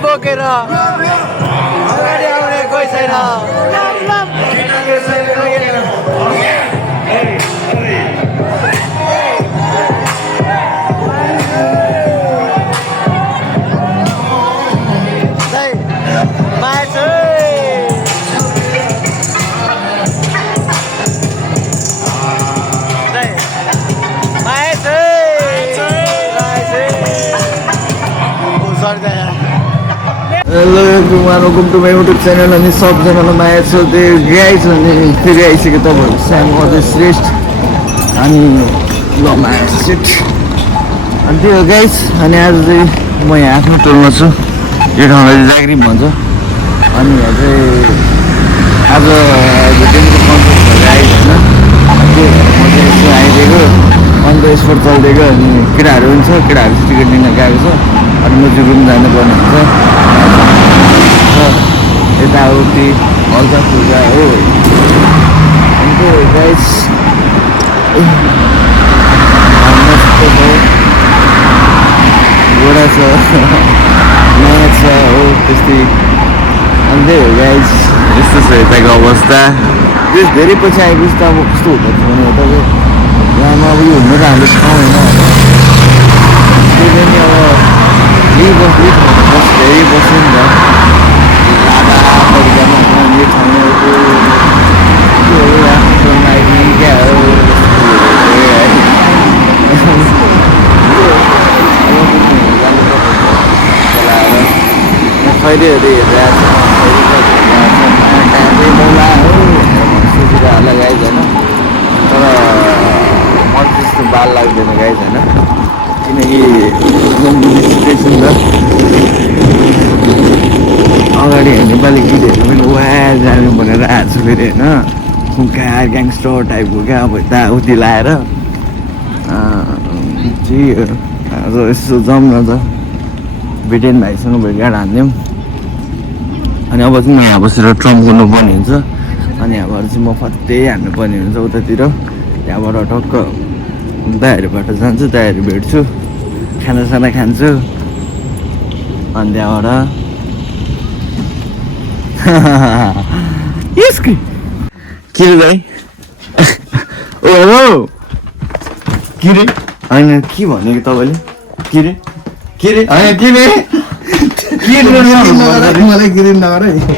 बोकेर अगाडि आउने कोही छैन hello everyone welcome to my YouTube channel अनि सबजनालाई माया छ त्यो गाइज अनि फेरि आइसक्यो तपाईँहरू स्याम अझै श्रेष्ठ अनि ल माया सेट अनि त्यो गाइज अनि आज चाहिँ म यहाँ आफ्नो टोलमा छु यो ठाउँलाई चाहिँ जागरी भन्छ अनि यहाँ चाहिँ आज भुटेनको कन्सर्ट भएर आएको होइन त्यो म चाहिँ यसो आइदिएको अन्त स्पोर्ट चलिदिएको अनि केटाहरू पनि छ केटाहरू टिकट लिन गएको छ अनि म चाहिँ रुम जानुपर्ने हुन्छ यताउति हल्का फुल्का हो अन्त गाइस घोडा छ नयाँ छ हो त्यस्तै अनि त्यही हो गाइस यस्तो छ यताको अवस्था त्यस धेरै पछि आएपछि त अब कस्तो हुँदो थियो भने यता चाहिँ यहाँमा अब यो हुनु त हाम्रो ठाउँ होइन त्यही पनि अब यही बस्दै धेरै बस्यो नि त लाभा परिक्रमा होइन यो ठाउँमा क्या हो खैरीहरू हेरेर सुविधाहरूलाई गाइज होइन तर मलाई त्यस्तो बाल लाग्दैन गाइज होइन किनकि सिचुएसन छ अगाडि नेपाली गीतहरू पनि वा जानु भनेर आएको छु फेरि होइन खुङ्का ग्याङ्स्टर टाइपको क्या अब यताउति लाएर आज यसो जाउँ न त भिटेन भाइसँग भेटघाट हान्थ्यौँ अनि अब चाहिँ यहाँ बसेर ट्रम्प गर्नुपर्ने हुन्छ अनि यहाँबाट चाहिँ म फत्तै हान्नुपर्ने हुन्छ उतातिर त्यहाँबाट टक्क दाइहरूबाट जान्छु दाइहरू भेट्छु खानासाना खान्छु अनि त्यहाँबाट के रे भाइ ओ हेलो के रे होइन के भनेको तपाईँले के रे होइन के रे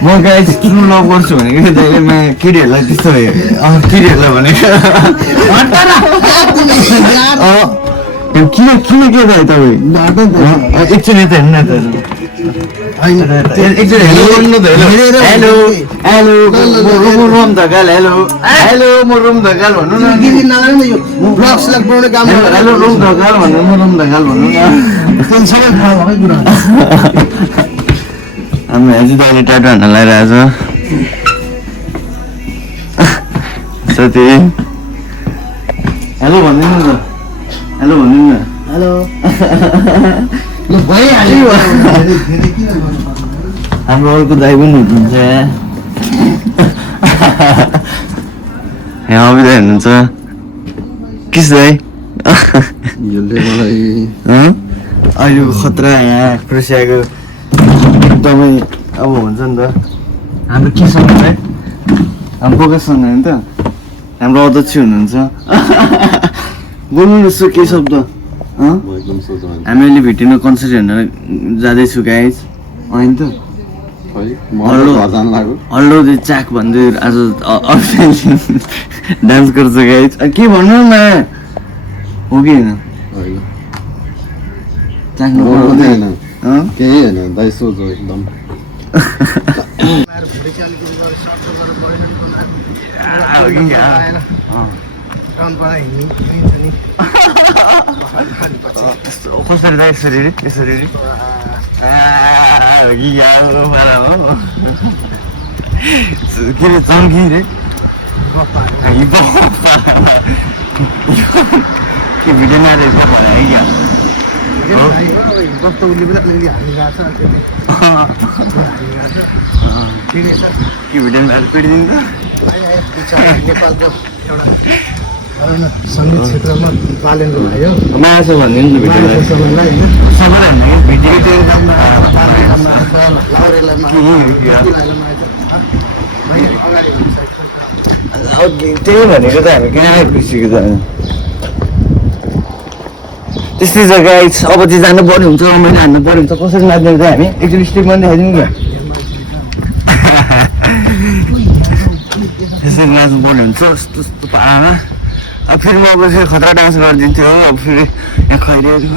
म गाई ट्रु लभ गर्छु भनेको दाइले म केटीहरूलाई त्यस्तो केटीहरूलाई भनेको किन के दाइ तपाईँ एकचोटि त हेर्नु त एकचोटि हेलो गर्नु त hello hello hello Rum Dhakal hello hello म रुम धकाल भन्नु न हेलो रुम धकाल भन्नु म रुम धकाल भन्नु न हामी आज दाइले टाटो हान्न लगाइरहेछ साथी हेलो भनिदिनु न त हेलो भनिदिनु न हेलो भइहाल्यो हाम्रो अर्को दाइ पनि हुनुहुन्छ यहाँ अभिदा हुनुहुन्छ किस दाइ अहिले खतरा यहाँ क्रुसियाको एकदमै अब हुन्छ नि त हाम्रो केसँग है हाम्रो बोकेसँग होइन त हाम्रो अध्यक्ष हुनुहुन्छ बोल्नु न यसो के शब्द हामीले भिटिनो कन्सर्ट हेर्न जाँदैछु गाइज होइन त हल्लो चाक भन्दै आज डान्स गर्छ गाइज के भन्नु न हो कि होइन केही होइन दाइ सोझो एकदम कसरी दाइ यसरी यसरी के रे चम्की रे के भिडियो नआएको के भिडियो पिडिदिनु त नेपालको एउटा सङ्गीत क्षेत्रमा तालिमको भयो मासु भन्ने नि भिडियोलाई सबैलाई होइन सबैलाई भन्ने भिडियो त्यही भनेको त हामी कहाँ आइपुगेको त त्यस्तै छ गाइस अब चाहिँ जानु पर्ने हुन्छ रमाइलो हान्नु पर्ने हुन्छ कसरी नाच्ने त हामी एकचोटि स्टेपमा देखाइदिउँ क्या त्यसरी नाच्नु पर्ने हुन्छ यस्तो यस्तो पारामा अब फेरि म अब फेरि खतरा डान्स गरिदिन्थ्यो हो अब फेरि यहाँ खैरीहरू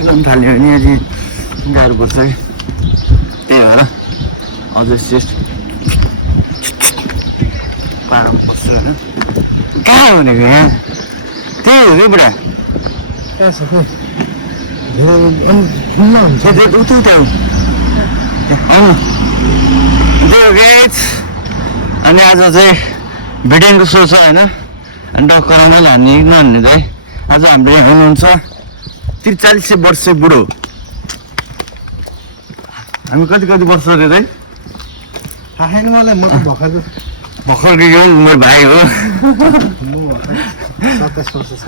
गर्नु थाल्यो भने अझै गाह्रो पर्छ कि त्यही भएर अझै श्रेष्ठ पारामा बस्छु होइन कहाँ भनेको यहाँ त्यही हो कि बुढा कहाँ छ खोइ हुन्छ अनि आज चाहिँ भिडियोको सो छ होइन अनि डक्कर आमाले हान्ने नहान्ने चाहिँ आज हाम्रो यहाँ हुनुहुन्छ 43 वर्ष बुढो हामी कति कति वर्ष अरे चाहिँ थाहा छैन मलाई म त भर्खर गयो मेरो भाइ हो 27 वर्ष छ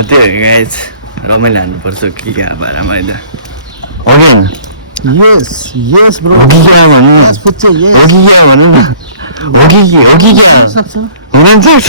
त्यही हो गाइस रमाइलो हान्नुपर्छ के क्या भाडामा अहिले हो नि यस यस ब्रो हो कि क्या भन्नु न पुच्चे हो कि क्या भन्नु न हो कि क्या सक्छ हुन सक्छ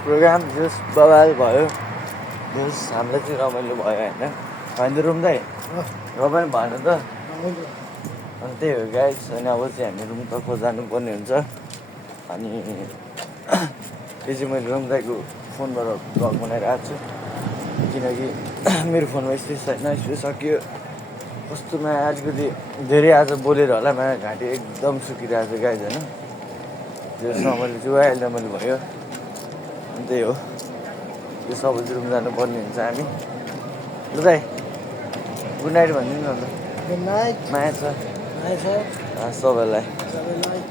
प्रोग्राम जस बवाल भयो जस हामीलाई चाहिँ रमाइलो भयो होइन होइन रुम दाइ रमाइलो भएन त अनि त्यही हो गाइस अनि अब चाहिँ हामी रुमतर्फ जानुपर्ने हुन्छ अनि यो चाहिँ मैले रुम दाइको फोनबाट भ्लग बनाइरहेको छु किनकि मेरो फोनमा स्पेस छैन, स्पेस सकियो। कस्तो माया अलिकति धेरै आज बोलेर होला माया घाँटी एकदम सुकिरहेको छ गाइज होइन। त्यो समयले चाहिँ अहिले मैले भयो अनि त्यही हो। यो सबै रुम जानुपर्ने हुन्छ हामी। ल दाइ गुड नाइट भनिदिनु न ल। गुड नाइट माया छ नाइट सबैलाई। सबैलाई